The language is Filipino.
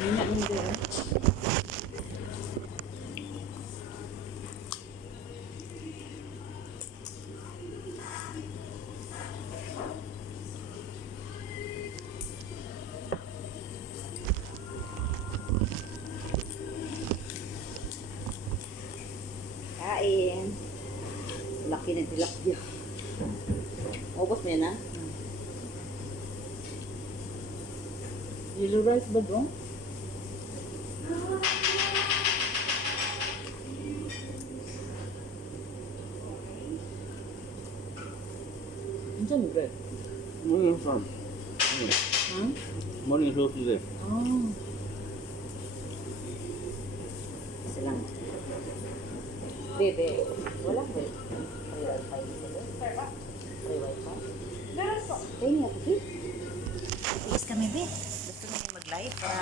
Minat hindi eh. Kain. Laki na tilapia. Ubos mo yan ha? Yellow rice ba doon? Diyan ba? Morning sun. Hmm? Morning show today. Oh. Isa lang. Bebe, wala ba? May wifi dito ba? May wifi? Meron po. Kaya nga, Bebe. Please kami, Bebe. Gusto niyo mag-live para